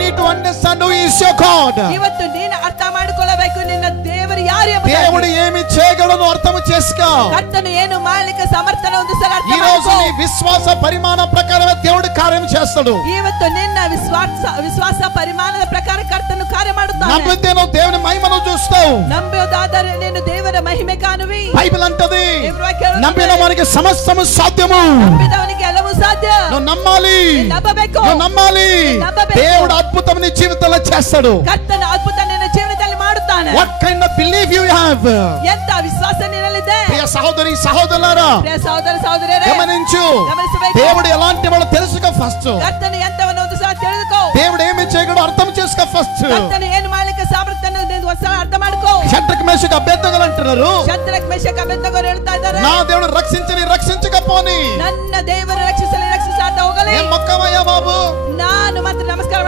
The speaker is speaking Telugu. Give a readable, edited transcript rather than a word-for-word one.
need to understand who is your God. ಇವತ್ತು ನೀನು ಅರ್ಥ ಮಾಡಿಕೊಳ್ಳಬೇಕು ನಿನ್ನ ದೇವರು ಯಾರು ಎಂಬುದಾಗಿ. దేవుడు ఏమి చేయగలనో అర్థం చేసుకో. ಕರ್ತನು ಏನು ಮಾಡಲಿಕ್ಕೆ ಸಮರ್ಥನ ಒಂದು ಸಲ ಅರ್ಥ ఈ రోజు ಮಾಡಿಕೊ. నీ విశ్వాస పరిమాణం ప్రకారమే దేవుడు కార్యం చేస్తాడు. ಇವತ್ತು ನಿನ್ನ ವಿಶ್ವಾಸ ಪರಿಮಾಣದ ಪ್ರಕಾರ ಕರ್ತನು ಕಾರ್ಯ ಮಾಡುತ್ತಾನೆ. నమ్మితే నువ్వు దేవుని మహిమను చూస్తావు. ನಂಬುವುದಾದರೆ ನೀನು ದೇವರ ಮಹಿಮೆ ಕಾಣುವಿ. బైబిల్ అంటది ದೇವರ ವಾಕ್ಯ నమ్మిన వారికి సమస్తము సాధ్యము. ನಂಬಿದವನಿಗೆ ಎಲ್ಲವೂ ಸಾಧ್ಯ. నువ్వు నమ్మాలి, ನಂಬಬೇಕು. నువ్వు నమ్మాలి. ನಂಬಬೇಕು. దేవుడు అద్భుతం నీ జీవితంలో చేస్తాడు. ಕರ್ತನ ಅದ್ಭುತ ನಿನ್ನ ಜೀವನದಲ್ಲಿ ಮಾಡುತ್ತಾನೆ. What kind of belief you have? ಎಂತ ವಿಶ್ವಾಸ ನಿನ್ನಲ್ಲಿದೆ? ప్రియ సహోదరి సహోదరులారా ಪ್ರಿಯ ಸಹೋದರ ಸಹೋದರಿಯರೇ, గమనించు. ಗಮನಿಸಬೇಕು. దేవుడు ఎలాంటి వాడు తెలుసుకో ఫస్ట్. ಕರ್ತನು ಎಂತವನು ಒಂದು ಸಲ ತಿಳಿದುಕೋ. దేవుడు ఏమి చేయగలడో అర్థం చేసుకో ఫస్ట్. ಕರ್ತನು ಏನು ಮಾಡಲಿಕ್ಕೆ ಸಾಮರ್ಥ್ಯವನ್ನು ನೀನು ಒಂದು ಸಲ ಅರ್ಥ ಮಾಡ್ಕೋ. షడ్రక్ మేషక్ అబేద్నెగోలు అంటున్నారు, ಶದ್ರಕ್ ಮೇಷಕ್ ಅಬೇದ್ನೆಗೋರು ಹೇಳ್ತಾ ಇದ್ದಾರೆ, నా దేవుడు రక్షించని రక్షించకపోని ನನ್ನ ದೇವರು ರಕ್ಷಿಸಲಿ ರಕ್ಷಿಸಾತ ಹೋಗಲಿ. ఏం మొక్కమయ్యా బాబు, ನಾನು ಮಾತ್ರ ನಮಸ್ಕಾರ